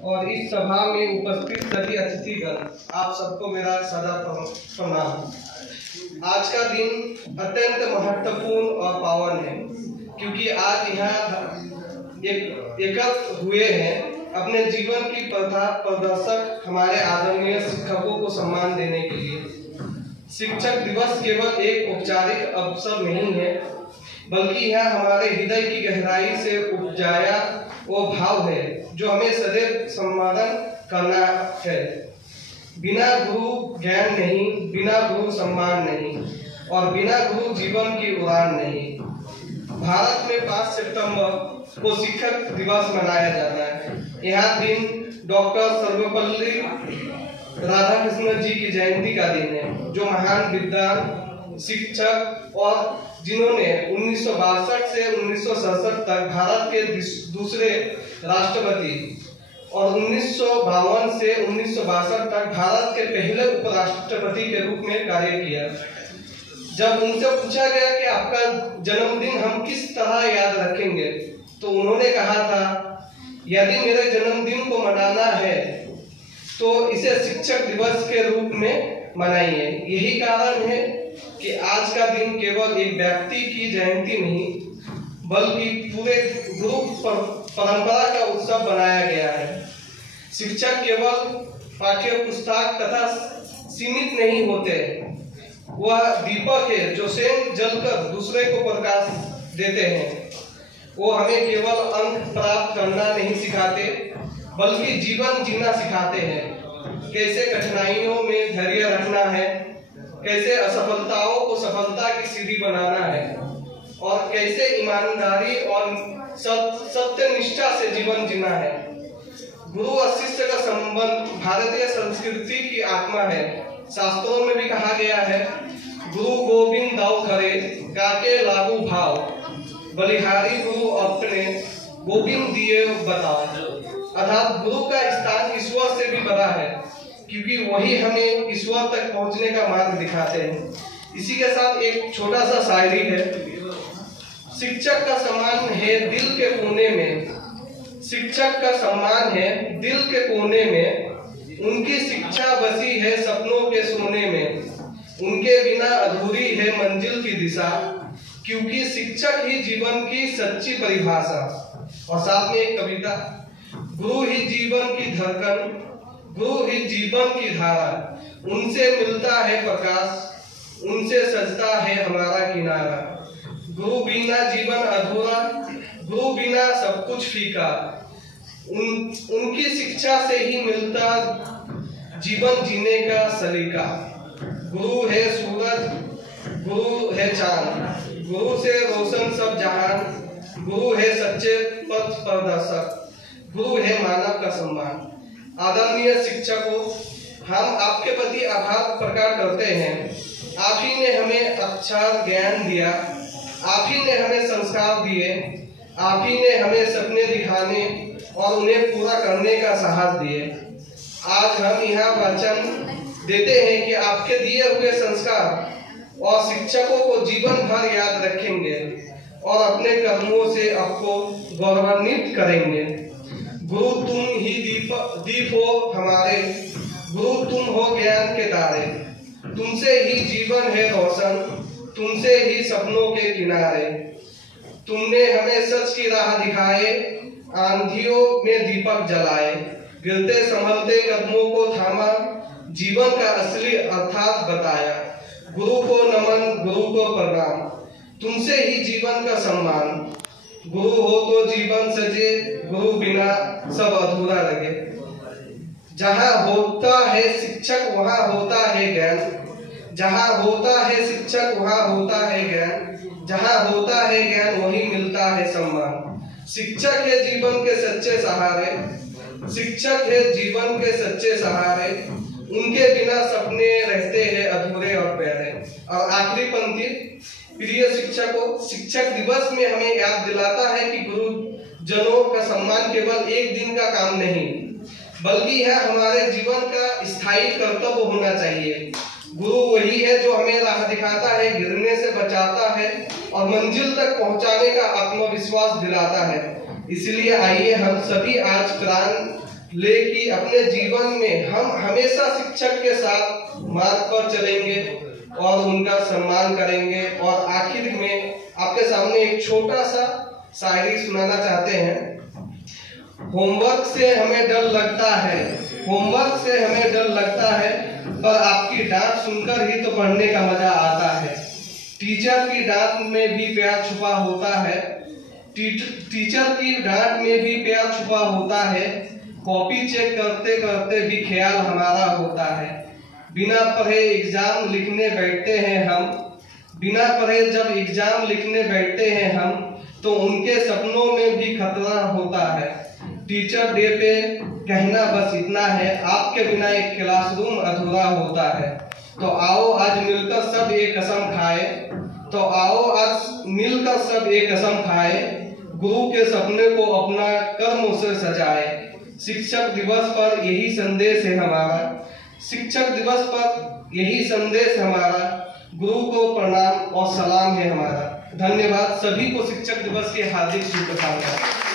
और इस सभा में उपस्थित सभी अतिथिगण, आप सबको मेरा सदा प्रणाम। आज का दिन अत्यंत महत्वपूर्ण और पावन है, क्योंकि आज यहाँ एकत्र हुए हैं अपने जीवन की प्रदर्शक हमारे आदरणीय शिक्षकों को सम्मान देने के लिए। शिक्षक दिवस केवल एक औपचारिक अवसर नहीं है, बल्कि यह हमारे हृदय की गहराई से उपजाया वो भाव है जो हमें सदैव सम्मान करना है। बिना गुरु ज्ञान नहीं, बिना गुरु सम्मान नहीं, और बिना गुरु जीवन की उड़ान नहीं। भारत में 5 सितंबर को शिक्षक दिवस मनाया जाता है। यह दिन डॉक्टर सर्वपल्ली राधाकृष्णन जी की जयंती का दिन है, जो महान विद्वान, शिक्षक और जिन्होंने 1962 से 1967 तक भारत के दूसरे राष्ट्रपति और 1952 से 1962 तक भारत के पहले उपराष्ट्रपति के रूप में कार्य किया। जब उनसे पूछा गया कि आपका जन्मदिन हम किस तरह याद रखेंगे, तो उन्होंने कहा था, यदि मेरे जन्मदिन को मनाना है तो इसे शिक्षक दिवस के रूप में मनाइए। यही कारण है कि आज का दिन केवल एक व्यक्ति की जयंती नहीं, बल्कि पूरे गुरु परंपरा का उत्सव बनाया गया है। शिक्षक केवल पाठ्य पुस्तक तथा सीमित नहीं होते, वह दीपक है जो स्वयं जलकर दूसरे को प्रकाश देते हैं। वो हमें केवल अंक प्राप्त करना नहीं सिखाते, बल्कि जीवन जीना सिखाते हैं। कैसे कठिनाइयों में धैर्य रखना है, कैसे असफलताओं को सफलता की सीढ़ी बनाना है, और कैसे ईमानदारी और सत्यनिष्ठा से जीवन जीना है। गुरु और शिष्य का संबंध भारतीय संस्कृति की आत्मा है। शास्त्रों में भी कहा गया है, गुरु गोविंद दाऊ करे काके लागू भाव, बलिहारी गुरु अपने गोविंद दिए बताओ। अर्थात गुरु का स्थान ईश्वर से भी बड़ा है, क्योंकि वही हमें ईश्वर तक पहुंचने का मार्ग दिखाते हैं। इसी के साथ एक छोटा सा शायरी है। शिक्षक का सम्मान है दिल के कोने में, शिक्षक का सम्मान है दिल के कोने में, उनकी शिक्षा बसी है सपनों के सोने में, उनके बिना अधूरी है मंजिल की दिशा, क्योंकि शिक्षक ही जीवन की सच्ची परिभाषा। और साथ में एक कविता, गुरु ही जीवन की धड़कन, गुरु ही जीवन की धारा, उनसे मिलता है प्रकाश, उनसे सजता है हमारा किनारा। गुरु बिना जीवन अधूरा, गुरु बिना सब कुछ फीका, उनकी शिक्षा से ही मिलता जीवन जीने का सलीका। गुरु है सूरज, गुरु है चांद, गुरु से रोशन सब जहान, गुरु है सच्चे पथ प्रदर्शक, गुरु है मानव का सम्मान। आदरणीय शिक्षकों, हम आपके प्रति आभार प्रकट करते हैं। आप ही ने हमें अक्षर ज्ञान दिया, आप ही ने हमें संस्कार दिए, आप ही ने हमें सपने दिखाने और उन्हें पूरा करने का साहस दिए। आज हम यहाँ वचन देते हैं कि आपके दिए हुए संस्कार और शिक्षकों को जीवन भर याद रखेंगे और अपने कर्मों से आपको गौरवान्वित करेंगे। गुरु तुम ही दीप हो हमारे, गुरु तुम हो ज्ञान के तारे, तुमसे ही जीवन है रोशन, तुमसे ही सपनों के किनारे। तुमने हमें सच की राह दिखाए, आंधियों में दीपक जलाए, गिरते संभलते कदमों को थामा, जीवन का असली अर्थात बताया। गुरु को नमन, गुरु को प्रणाम, तुमसे ही जीवन का सम्मान। गुरु हो तो जीवन सजे, गुरु बिना सब अधूरा लगे। जहाँ होता है शिक्षक वहाँ होता है ज्ञान, जहाँ होता है शिक्षक वहाँ होता है ज्ञान, जहाँ होता है ज्ञान वहीं मिलता है सम्मान। शिक्षक है जीवन के सच्चे सहारे, शिक्षक है जीवन के सच्चे सहारे, उनके बिना सपने रहते हैं अधूरे और प्यारे। और आखिरी पंक्ति, प्रिय शिक्षकों, शिक्षक दिवस में हमें याद दिलाता है कि गुरुजनों का सम्मान केवल एक दिन का काम नहीं, बल्कि यह हमारे जीवन का स्थायी कर्तव्य होना चाहिए। गुरु वही है जो हमें राह दिखाता है, गिरने से बचाता है और मंजिल तक पहुंचाने का आत्मविश्वास दिलाता है। इसलिए आइए हम सभी आज लेकिन अपने जीवन में हम हमेशा शिक्षक के साथ मार्ग पर चलेंगे और उनका सम्मान करेंगे। और आखिर में आपके सामने एक छोटा सा शायरी सुनाना चाहते हैं। होमवर्क से हमें डर लगता है, होमवर्क से हमें डर लगता है, पर आपकी डांट सुनकर ही तो पढ़ने का मजा आता है। टीचर की डांट में भी प्यार छुपा होता है, टीचर की डांट में भी प्यार छुपा होता है। कॉपी चेक करते करते भी ख्याल हमारा होता है। बिना पढ़े एग्जाम लिखने बैठते हैं हम, बिना पढ़े जब एग्जाम लिखने बैठते हैं हम, तो उनके सपनों में भी खतरा होता है। टीचर डे पे कहना बस इतना है, आपके बिना एक क्लासरूम अधूरा होता है। तो आओ आज मिलकर सब एक कसम खाए, तो आओ आज मिलकर सब एक कसम खाए, गुरु के सपने को अपना कर्मों से सजाए। शिक्षक दिवस पर यही संदेश है हमारा, शिक्षक दिवस पर यही संदेश हमारा, गुरु को प्रणाम और सलाम है हमारा। धन्यवाद। सभी को शिक्षक दिवस की हार्दिक शुभकामनाएं।